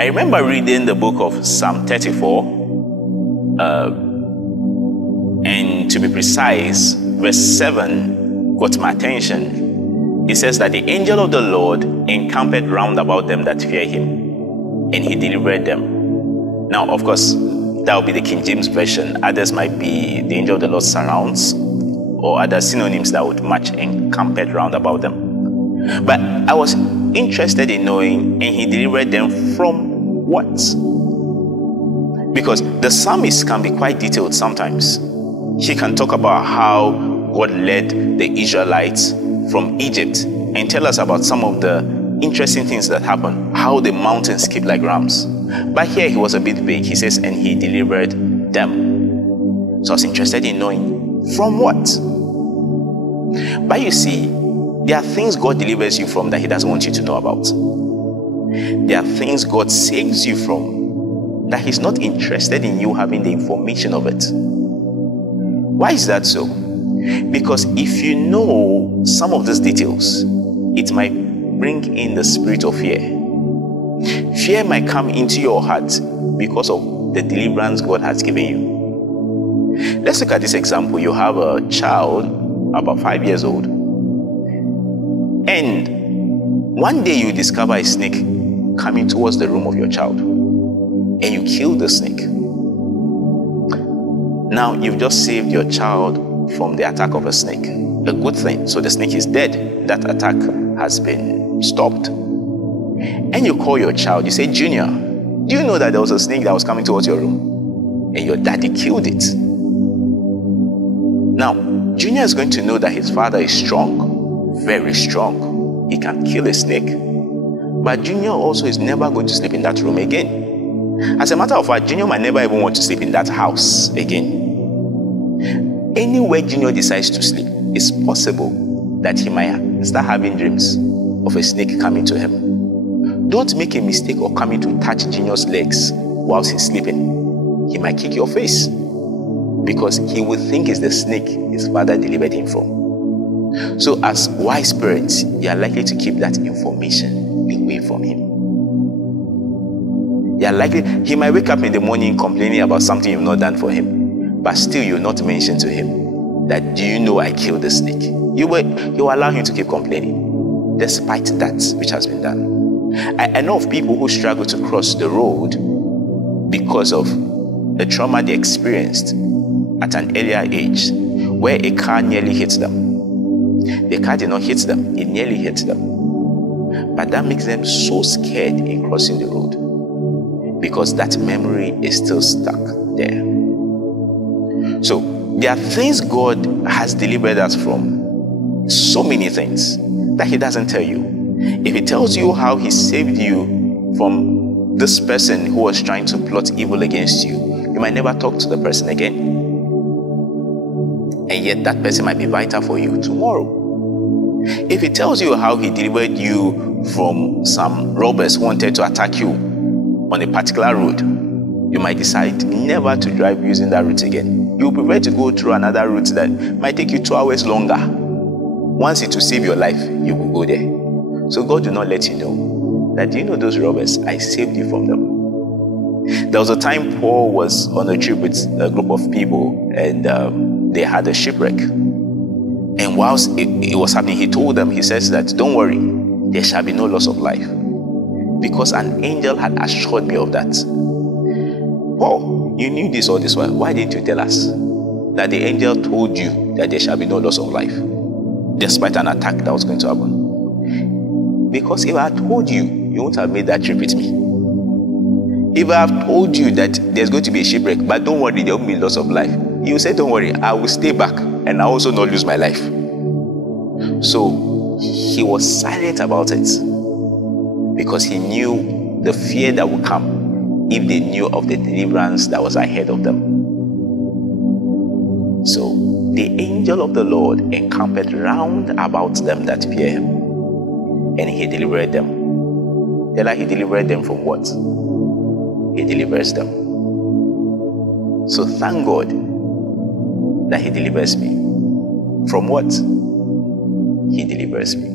I remember reading the book of Psalm 34, and to be precise, verse 7 got my attention. It says that the angel of the Lord encamped round about them that fear him, and he delivered them. Now, of course, that will be the King James Version. Others might be the angel of the Lord surrounds, or other synonyms that would match encamped round about them. But I was interested in knowing, and he delivered them from what? Because the psalmist can be quite detailed sometimes. He can talk about how God led the Israelites from Egypt and tell us about some of the interesting things that happened, how the mountains keep like rams. But here he was a bit vague. He says, and he delivered them. So I was interested in knowing from what? But you see, there are things God delivers you from that he doesn't want you to know about. There are things God saves you from that he's not interested in you having the information of it. Why is that so? Because if you know some of these details, it might bring in the spirit of fear. Fear might come into your heart because of the deliverance God has given you. Let's look at this example. You have a child about 5 years old, and one day you discover a snake coming towards the room of your child, and you kill the snake. Now you've just saved your child from the attack of a snake. A good thing. So the snake is dead. That attack has been stopped. And you call your child. You say, Junior, do you know that there was a snake that was coming towards your room? And your daddy killed it. Now, Junior is going to know that his father is strong. Very strong. He can kill a snake. But Junior also is never going to sleep in that room again. As a matter of fact, Junior might never even want to sleep in that house again. Anywhere Junior decides to sleep, it's possible that he might start having dreams of a snake coming to him. Don't make a mistake of coming to touch Junior's legs whilst he's sleeping. He might kick your face because he will think it's the snake his father delivered him from. So as wise parents, you are likely to keep that information away from him. You are likely, he might wake up in the morning complaining about something you've not done for him, but still you'll not mention to him that, do you know I killed the snake? You will allow him to keep complaining despite that which has been done. I know of people who struggle to cross the road because of the trauma they experienced at an earlier age, where a car nearly hit them. The car did not hit them, it nearly hit them. But that makes them so scared in crossing the road because that memory is still stuck there. So there are things God has delivered us from, so many things that he doesn't tell you. If he tells you how he saved you from this person who was trying to plot evil against you, you might never talk to the person again. And yet that person might be vital for you tomorrow. If he tells you how he delivered you from some robbers who wanted to attack you on a particular road, you might decide never to drive using that route again. You prefer to go through another route that might take you 2 hours longer. Once it will save your life, you will go there. So God will not let you know that, do you know those robbers? I saved you from them. There was a time Paul was on a trip with a group of people, and they had a shipwreck. And whilst it was happening, he told them, he says that, don't worry, there shall be no loss of life, because an angel had assured me of that. Paul, you knew this all this while. Why didn't you tell us that the angel told you that there shall be no loss of life, despite an attack that was going to happen? Because if I had told you, you wouldn't have made that trip with me. If I have told you that there's going to be a shipwreck, but don't worry, there won't be loss of life, you say, don't worry, I will stay back and I also not lose my life. So he was silent about it because he knew the fear that would come if they knew of the deliverance that was ahead of them. So the angel of the Lord encamped round about them that fear him, and he delivered them. Dela, he delivered them from what? He delivers them. So thank God that he delivers me. From what? He delivers me.